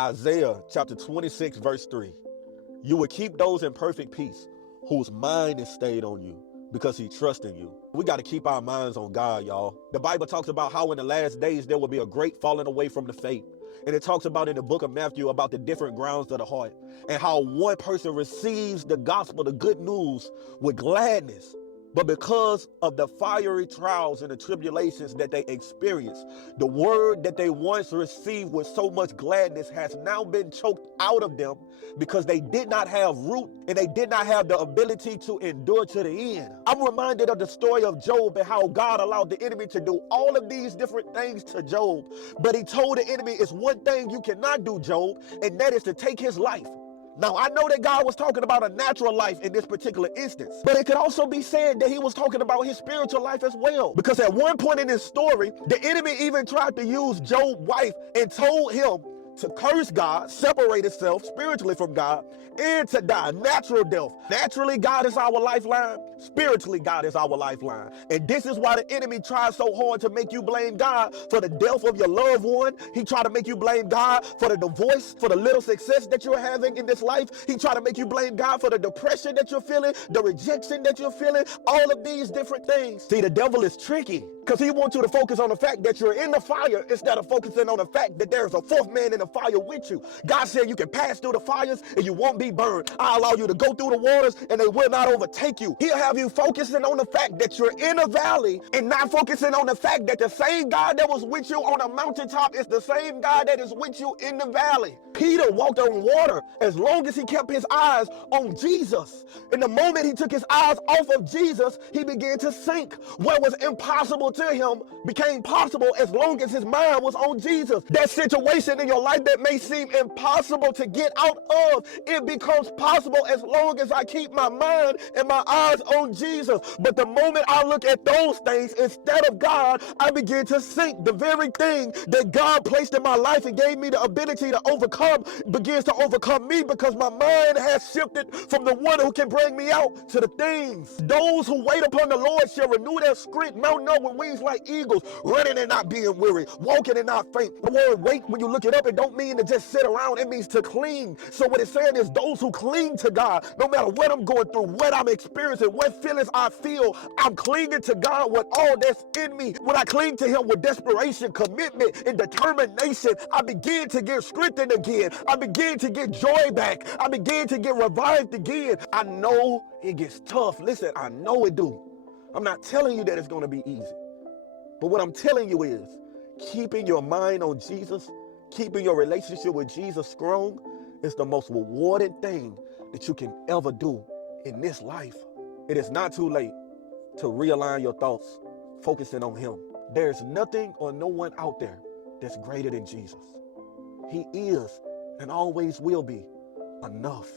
Isaiah chapter 26, verse 3. You will keep those in perfect peace whose mind is stayed on you because he trusts in you. We got to keep our minds on God, y'all. The Bible talks about how in the last days there will be a great falling away from the faith. And it talks about in the book of Matthew about the different grounds of the heart and how one person receives the gospel, the good news, with gladness. But because of the fiery trials and the tribulations that they experience, the word that they once received with so much gladness has now been choked out of them because they did not have root and they did not have the ability to endure to the end. I'm reminded of the story of Job and how God allowed the enemy to do all of these different things to Job. But he told the enemy, it's one thing you cannot do, Job, and that is to take his life. Now, I know that God was talking about a natural life in this particular instance, but it could also be said that he was talking about his spiritual life as well. Because at one point in this story, the enemy even tried to use Job's wife and told him to curse God, separate himself spiritually from God, and to die, natural death. Naturally, God is our lifeline. Spiritually, God is our lifeline. And this is why the enemy tries so hard to make you blame God for the death of your loved one. He tried to make you blame God for the divorce, for the little success that you're having in this life. He tried to make you blame God for the depression that you're feeling, the rejection that you're feeling, all of these different things. See, the devil is tricky because he wants you to focus on the fact that you're in the fire instead of focusing on the fact that there's a fourth man in the fire with you. God said you can pass through the fires and you won't be burned. I allow you to go through the waters and they will not overtake you. He'll have you focusing on the fact that you're in a valley and not focusing on the fact that the same God that was with you on the mountaintop is the same God that is with you in the valley. Peter walked on water as long as he kept his eyes on Jesus. And the moment he took his eyes off of Jesus, he began to sink. What was impossible to him became possible as long as his mind was on Jesus. That situation in your life that may seem impossible to get out of, it becomes possible as long as I keep my mind and my eyes on Jesus. But the moment I look at those things instead of God, I begin to sink. The very thing that God placed in my life and gave me the ability to overcome begins to overcome me because my mind has shifted from the one who can bring me out to the things. Those who wait upon the Lord shall renew their strength, mount up with wings like eagles, running and not being weary, walking and not faint. The word wait, when you look it up, it don't mean to just sit around. It means to cling. So what it's saying is those who cling to God, no matter what I'm going through, what I'm experiencing, what feelings I feel, I'm clinging to God with all that's in me. When I cling to him with desperation, commitment, and determination, I begin to get strengthened again. I begin to get joy back. I begin to get revived again. I know it gets tough. Listen, I know it do. I'm not telling you that it's going to be easy. But what I'm telling you is keeping your mind on Jesus, keeping your relationship with Jesus strong is the most rewarding thing that you can ever do in this life. It is not too late to realign your thoughts, focusing on him. There's nothing or no one out there that's greater than Jesus. He is and always will be enough.